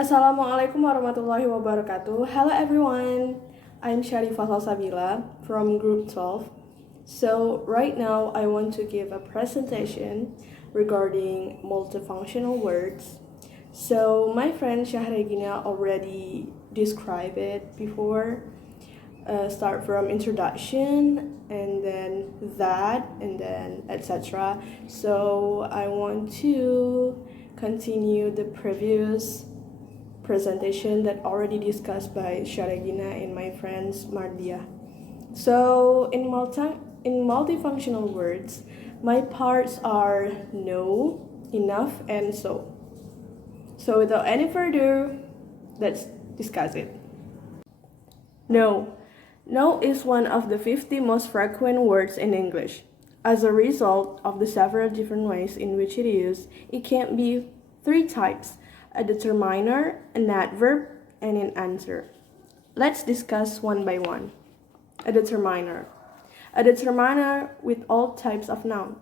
Assalamualaikum warahmatullahi wabarakatuh. Hello everyone. I'm Syarifah Salsabila from Group 12. So right now I want to give a presentation regarding multifunctional words. So my friend Syahregina already described it before. Start from introduction and then that and then etc. So I want to continue the previous presentation that already discussed by Syahregina and my friends Mardia. So in multifunctional words, my parts are no, enough, and so. So without any further, let's discuss it. No. No is one of the 50 most frequent words in English. As a result of the several different ways in which it is used, it can be three types: a determiner, an adverb, and an answer. Let's discuss one by one. A determiner. A determiner with all types of noun: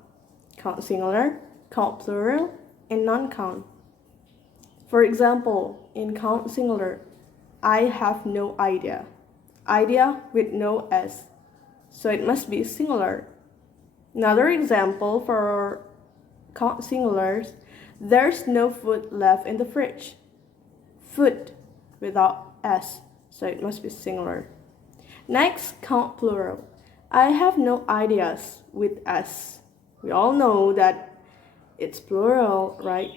count singular, count plural, and non-count. For example, in count singular, I have no idea. Idea with no S, so it must be singular. Another example for count singulars: there's no food left in the fridge. Food without S, so it must be singular. Next, count plural. I have no ideas with S. We all know that it's plural, right?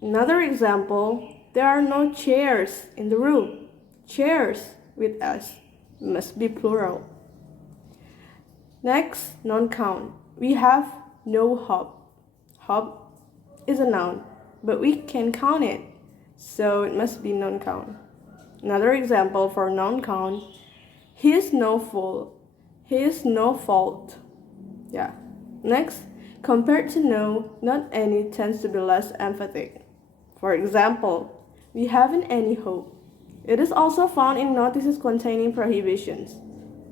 Another example, there are no chairs in the room. Chairs with S must be plural. Next, non-count. We have no hop. Hop is a noun, but we can count it, so it must be non-count. Another example for non-count, he is no fool. He is no fault. Yeah. Next, compared to no, not any tends to be less emphatic. For example, we haven't any hope. It is also found in notices containing prohibitions,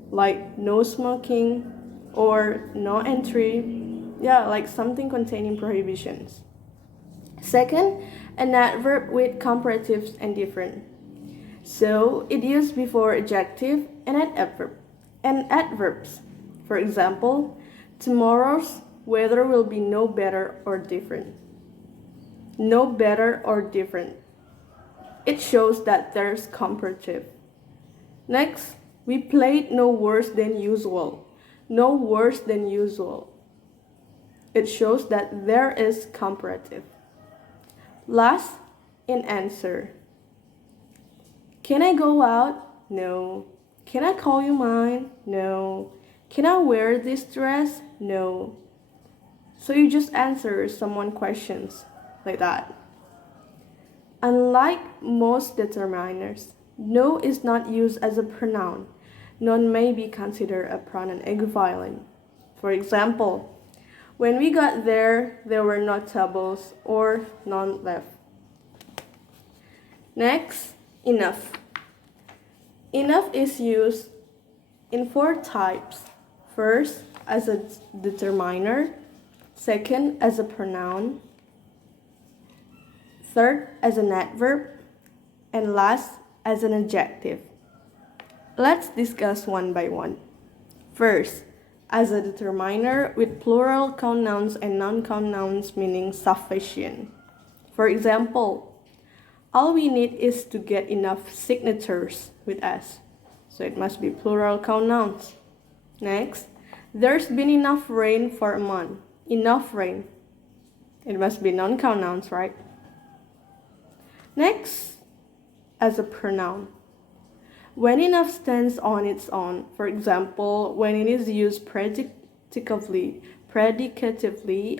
like no smoking or no entry. Yeah, like something containing prohibitions. Second, an adverb with comparatives and different. So it used before adjective and adverbs. For example, tomorrow's weather will be no better or different. No better or different. It shows that there's comparative. Next, we played no worse than usual. No worse than usual. It shows that there is comparative. Last, in answer. Can I go out? No. Can I call you mine? No. Can I wear this dress? No. So you just answer someone questions like that. Unlike most determiners, no is not used as a pronoun. None may be considered a pronoun equivalent. For example, when we got there were no tables or none left. Next, enough. Enough is used in four types. First, as a determiner. Second, as a pronoun. Third, as an adverb. And last, as an adjective. Let's discuss one by one. First, as a determiner with plural count nouns and non-count nouns meaning sufficient. For example, all we need is to get enough signatures with S, so it must be plural count nouns. Next, there's been enough rain for a month. Enough rain. It must be non-count nouns, right? Next, as a pronoun. When enough stands on its own, for example, when it is used predicatively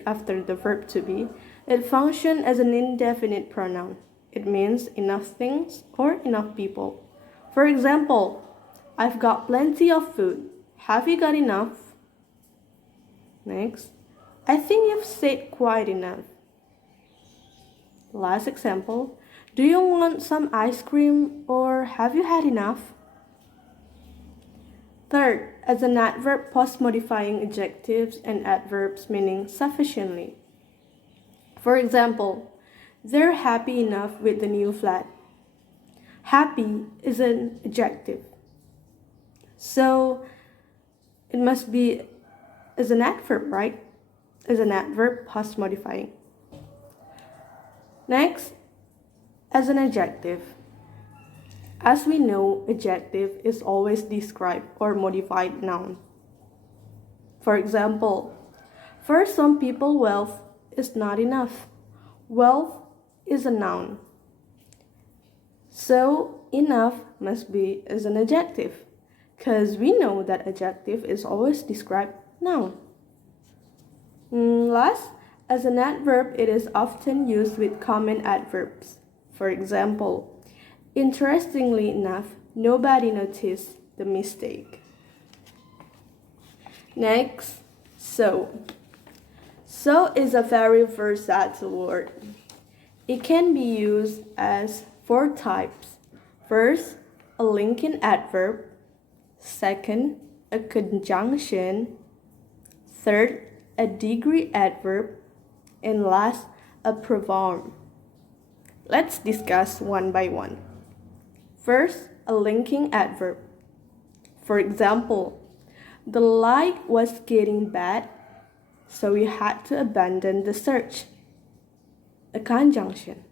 after the verb to be, it functions as an indefinite pronoun. It means enough things or enough people. For example, I've got plenty of food. Have you got enough? Next, I think you've said quite enough. Last example, do you want some ice cream or have you had enough? Third, as an adverb post-modifying adjectives and adverbs meaning sufficiently. For example, they're happy enough with the new flat. Happy is an adjective. So it must be as an adverb, right? As an adverb past modifying. Next, as an adjective. As we know, adjective is always described or modified noun. For example, for some people, wealth is not enough. Wealth is a noun. So, enough must be as an adjective, because we know that adjective is always described noun. Last, as an adverb, it is often used with common adverbs. For example, interestingly enough, nobody noticed the mistake. Next, so. So is a very versatile word. It can be used as 4 types. First, a linking adverb. Second, a conjunction. Third, a degree adverb. And last, a pronoun. Let's discuss one by one. First, a linking adverb. For example, the light was getting bad, so we had to abandon the search. A conjunction.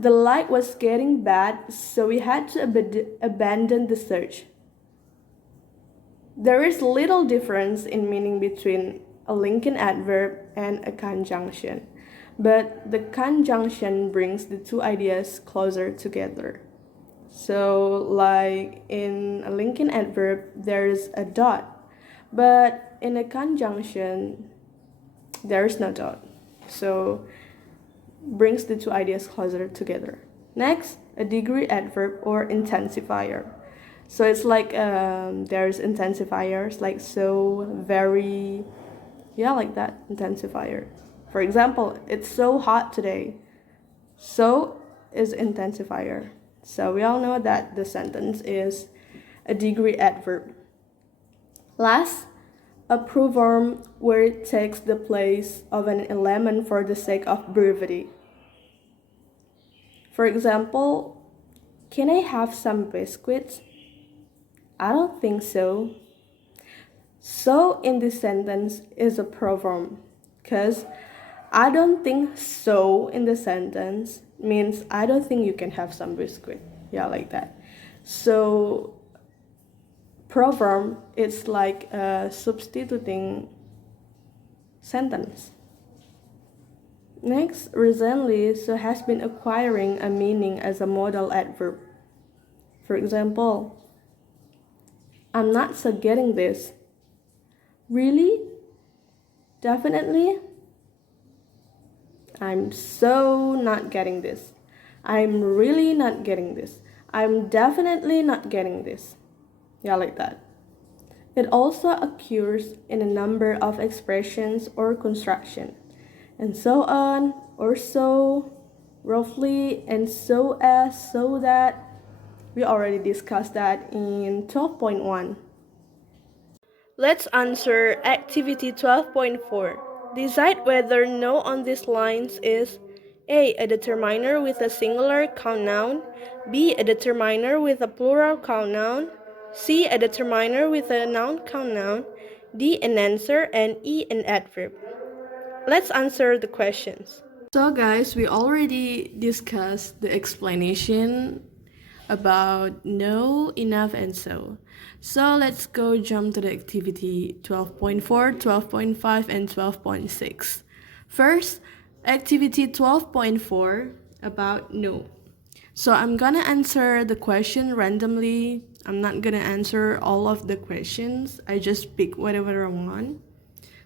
The light was getting bad, so we had to abandon the search. There is little difference in meaning between a linking adverb and a conjunction, but the conjunction brings the two ideas closer together. So, like in a linking adverb, there's a dot, but in a conjunction, there's no dot. So, brings the two ideas closer together. Next, a degree adverb or intensifier. So it's like there's intensifiers like so, very, like that, intensifier. For example, it's so hot today. So is intensifier. So we all know that the sentence is a degree adverb. Last, a proverb where it takes the place of an element for the sake of brevity. For example, can I have some biscuits? I don't think so. So in this sentence is a proverb, because I don't think so in the sentence means I don't think you can have some biscuit. Yeah, like that. So proverb is like a substituting sentence. Next, recently, so has been acquiring a meaning as a modal adverb. For example, I'm not so getting this. Really? Definitely? I'm so not getting this. I'm really not getting this. I'm definitely not getting this. Yeah, like that. It also occurs in a number of expressions or construction, and so on, or so, roughly, and so as, so that. We already discussed that in 12.1. Let's answer activity 12.4. Decide whether no on these lines is A. A determiner with a singular count noun, B. A determiner with a plural count noun, C. A determiner with a noun count noun, D. An answer, and E. An adverb. Let's answer the questions. So guys, we already discussed the explanation about no, enough, and so. So let's go jump to the activity 12.4, 12.5, and 12.6. First, activity 12.4 about no. So I'm gonna answer the question randomly. I'm not gonna answer all of the questions. I just pick whatever I want.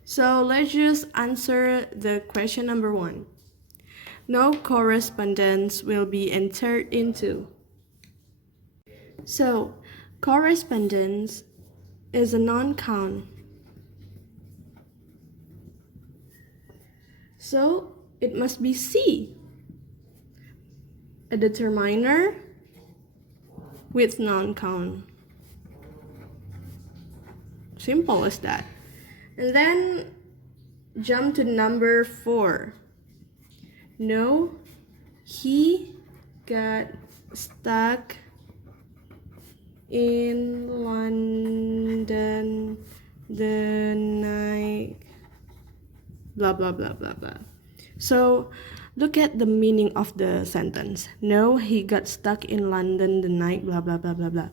So let's just answer the question number 1. No correspondence will be entered into. So, correspondence is a non-count. So, it must be C, a determiner with non-count. Simple as that. And then, jump to number 4. No, he got stuck in London the night blah blah blah blah blah. So look at the meaning of the sentence. No, he got stuck in London the night blah blah blah blah blah.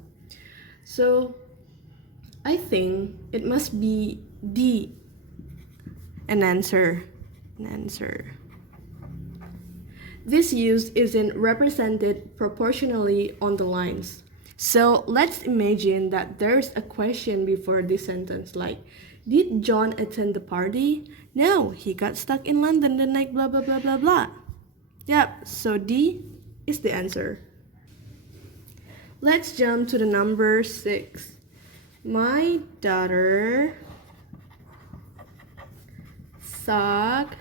So I think it must be D, an answer. This use isn't represented proportionally on the lines. So let's imagine that there's a question before this sentence like, did John attend the party? No, he got stuck in London the night blah blah blah blah blah. Yep, so D is the answer. Let's jump to the number 6. My daughter thought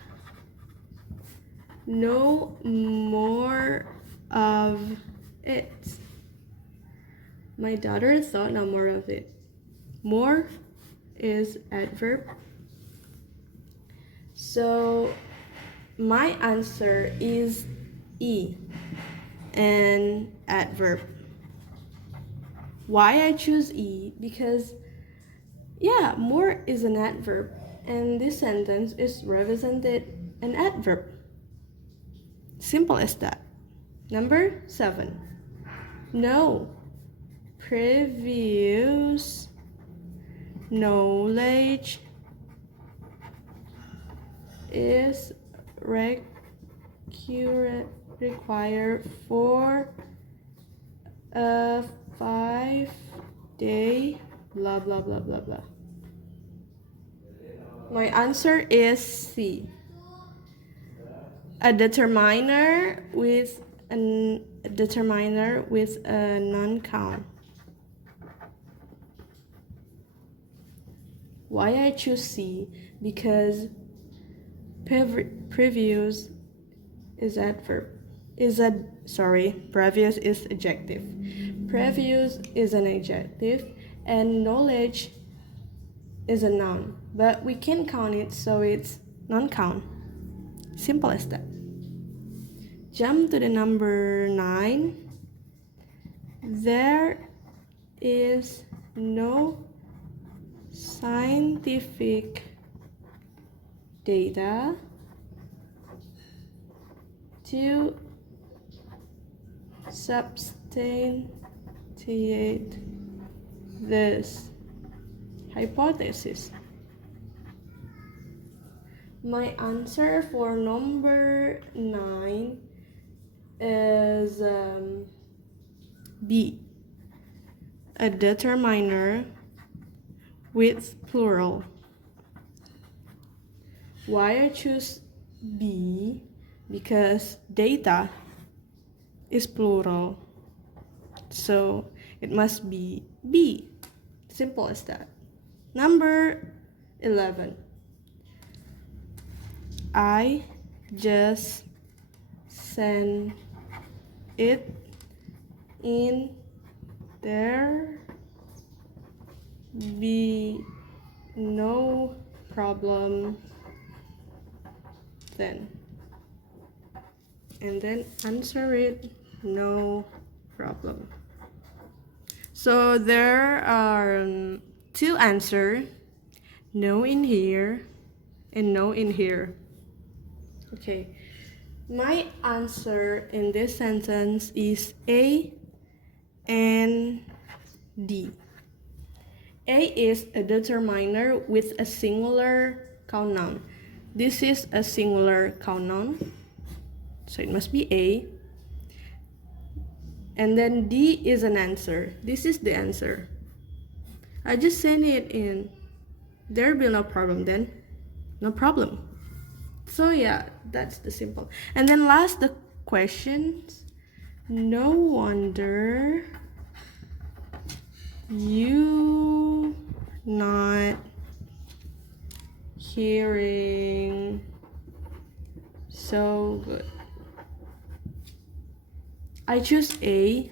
no more of it. My daughter thought no more of it. More is adverb. So my answer is E, an adverb. Why I choose E? Because yeah, more is an adverb and this sentence is represented an adverb. Simple as that. Number 7. No. Previous knowledge is required for a 5-day blah blah blah blah blah. My answer is C. A determiner with a non-count. Why I choose C? Because previous is adverb. Previous is adjective. Previous is an adjective and knowledge is a noun. But we can count it, so it's non-count. Simple as that. Jump to the number 9. There is no scientific data to substantiate this hypothesis. My answer for number 9 is B, a determiner with plural. Why I choose B? Because data is plural, so it must be B. Simple as that. Number 11. I just sent it in. There be no problem then. And then answer it, no problem. So there are 2 answers, no in here and no in here. Okay, my answer in this sentence is A and D. A is a determiner with a singular count noun. This is a singular count noun, so it must be A. And then D is an answer. This is the answer. I just sent it in. There will be no problem then. No problem. So yeah, that's the simple. And then last, the questions. No wonder you not hearing so good. I choose A,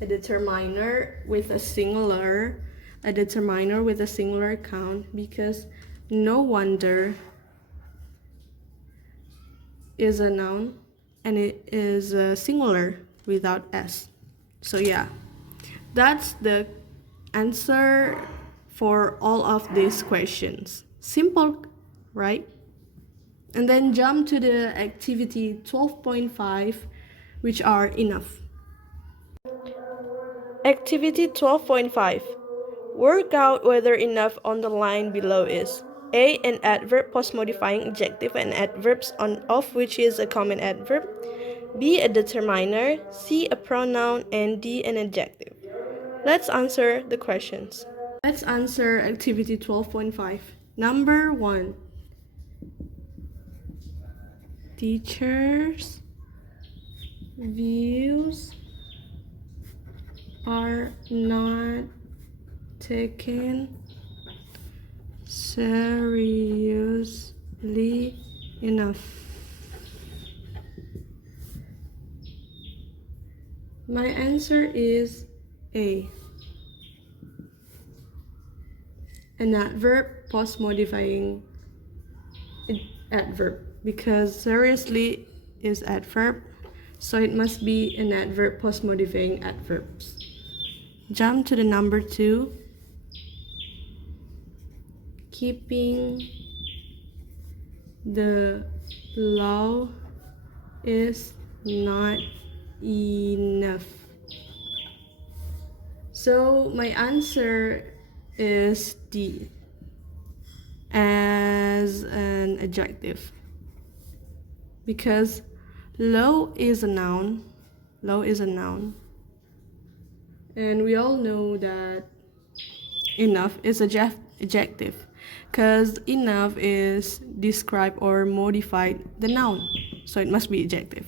a determiner with a singular count, because no wonder is a noun and it is a singular without S. So yeah, that's the answer for all of these questions. Simple, right? And then jump to the activity 12.5, which are enough. Activity 12.5. Work out whether enough on the line below is A. An adverb post-modifying adjective and adverbs of which is a common adverb, B. A determiner, C. A pronoun, and D. An adjective. Let's answer the questions. Let's answer activity 12.5. Number 1. Teachers' views are not taken seriously enough. My answer is A. An adverb post-modifying adverb, because seriously is adverb, so it must be an adverb post-modifying adverbs. Jump to the number 2. Keeping the law is not enough. So my answer is D, as an adjective, because law is a noun. Law is a noun, and we all know that enough is adjective, because enough is describe or modified the noun, so it must be adjective.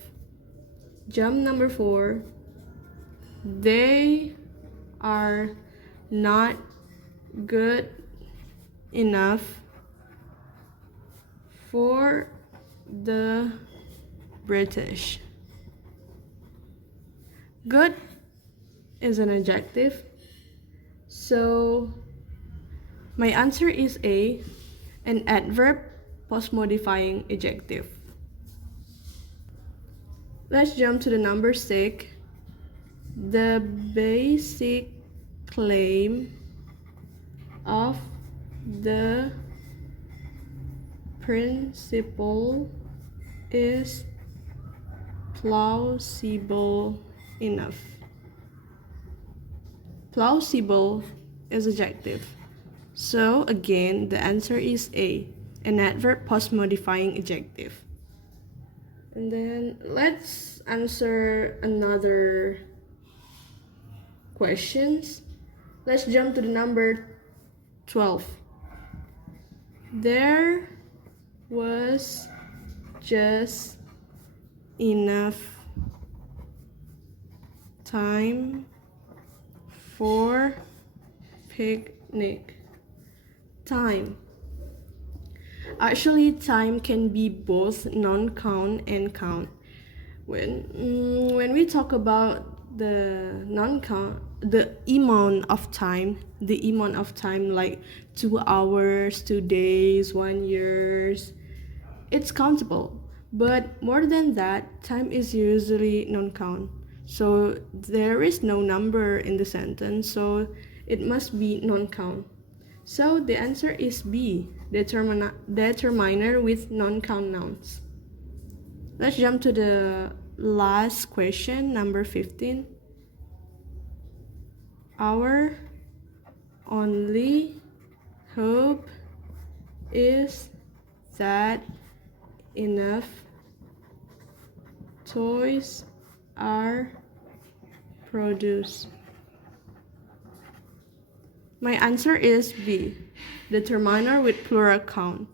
Jump number 4. They are not good enough for the British. Good is an adjective, so my answer is A, an adverb post-modifying adjective. Let's jump to the number 6. The basic claim of the principle is plausible enough. Plausible is adjective. So again, the answer is A, an adverb post-modifying adjective. And then let's answer another questions. Let's jump to the number 12. There was just enough time for picnic. Time. Actually, time can be both non-count and count. When we talk about the non-count, the amount of time like 2 hours, 2 days, 1 year, it's countable. But more than that, time is usually non-count. So there is no number in the sentence, so it must be non-count. So the answer is B, determiner with non-count nouns. Let's jump to the last question, number 15. Our only hope is that enough toys are produced. My answer is B, determiner with plural count,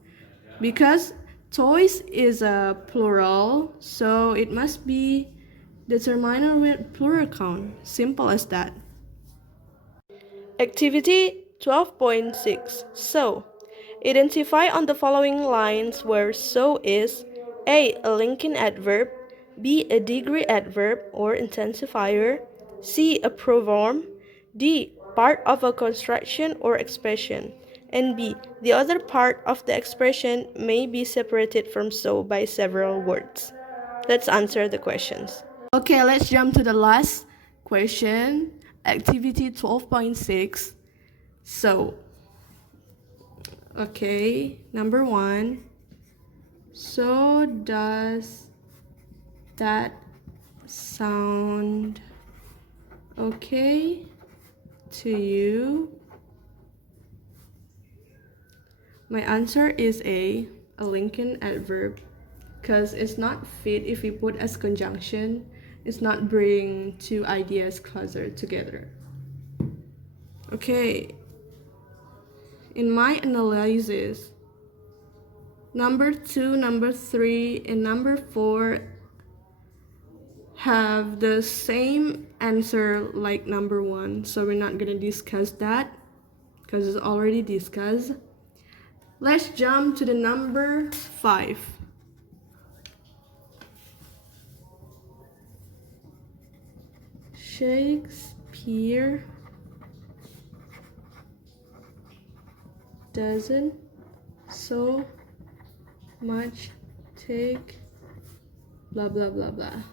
because toys is a plural, so it must be determiner with plural count. Simple as that. Activity 12.6. So, identify on the following lines where so is A. A linking adverb, B. A degree adverb or intensifier, C. A proform, D. Part of a construction or expression, and B. The other part of the expression may be separated from so by several words. Let's answer the questions. Okay, let's jump to the last question, activity 12.6. So, okay, number 1. So does that sound okay to you? My answer is a Lincoln adverb, because it's not fit if we put as conjunction. It's not bring two ideas closer together. Okay, in my analysis, number 2, number 3, and number 4 have the same answer like number 1, so we're not gonna discuss that because it's already discussed. Let's jump to the number 5. Shakespeare doesn't so much take blah blah blah blah.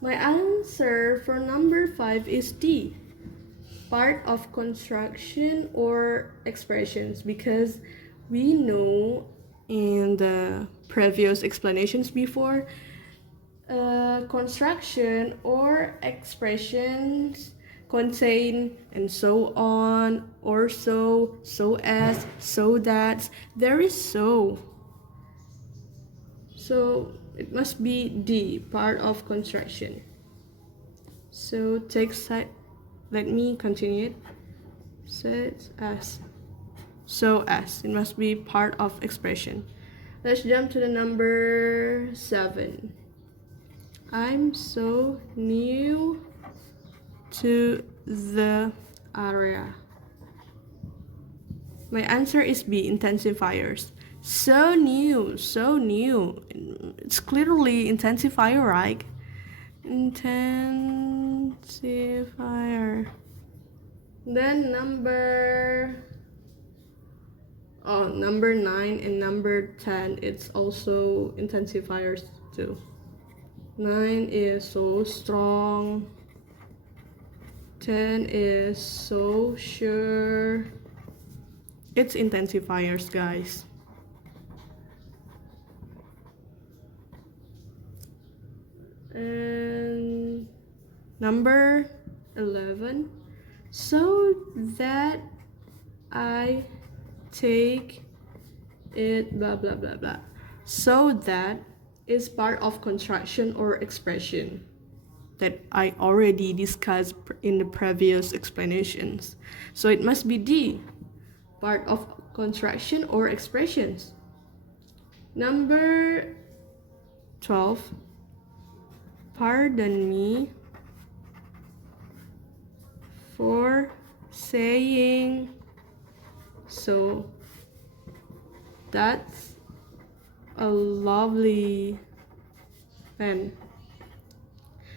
My answer for number 5 is D, part of construction or expressions, because we know in the previous explanations before, construction or expressions contain and so on, or so as, so that. There is so it must be D, part of construction. So take side, let me continue it. Such as, so as, it must be part of expression. Let's jump to the number 7. I'm so new to the area. My answer is B, intensifiers. So new. It's clearly intensifier, right? Intensifier. Then number 9 and number 10, it's also intensifiers too. 9 is so strong. 10 is so sure. It's intensifiers, guys. And number 11. So that I take it blah blah blah blah. So that is part of construction or expression that I already discussed in the previous explanations. So it must be D, part of construction or expressions. Number 12. Pardon me for saying so. That's a lovely pen.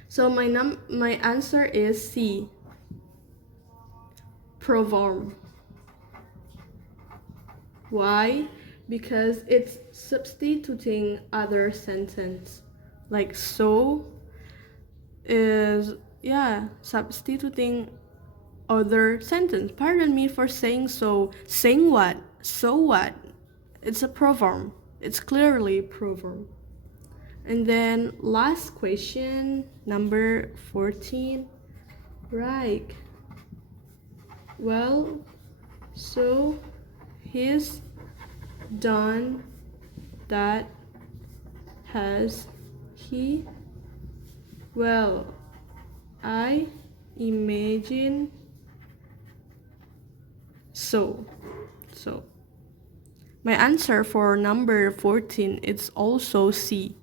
So my answer is C, proverb. Why? Because it's substituting other sentence. Like so is, substituting other sentence. Pardon me for saying so. Saying what? So what? It's a proverb. It's clearly proverb. And then last question, number 14. Right. Well, so he's done that, has he? Well, I imagine so. My answer for number 14 is also C,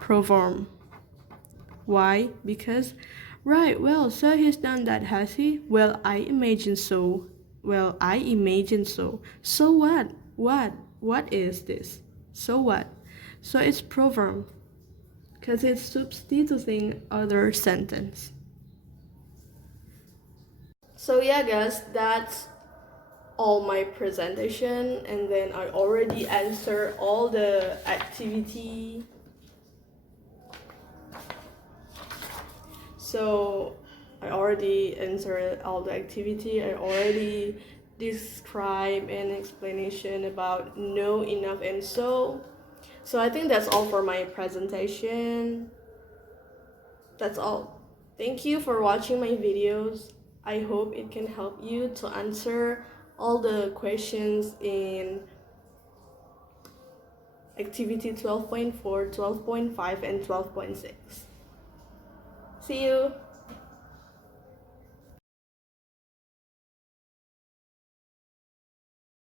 proverb. Why? Because, right, well, so he's done that, has he? Well, I imagine so. Well, I imagine so. So what? What is this? So what? So it's proverb, because it's substituting other sentence. So yeah, guys, that's all my presentation, and then I already answered all the activity. So I already answered all the activity. I already describe an explanation about know, enough, and so. So I think that's all for my presentation. That's all. Thank you for watching my videos. I hope it can help you to answer all the questions in activity 12.4, 12.5, and 12.6. See you!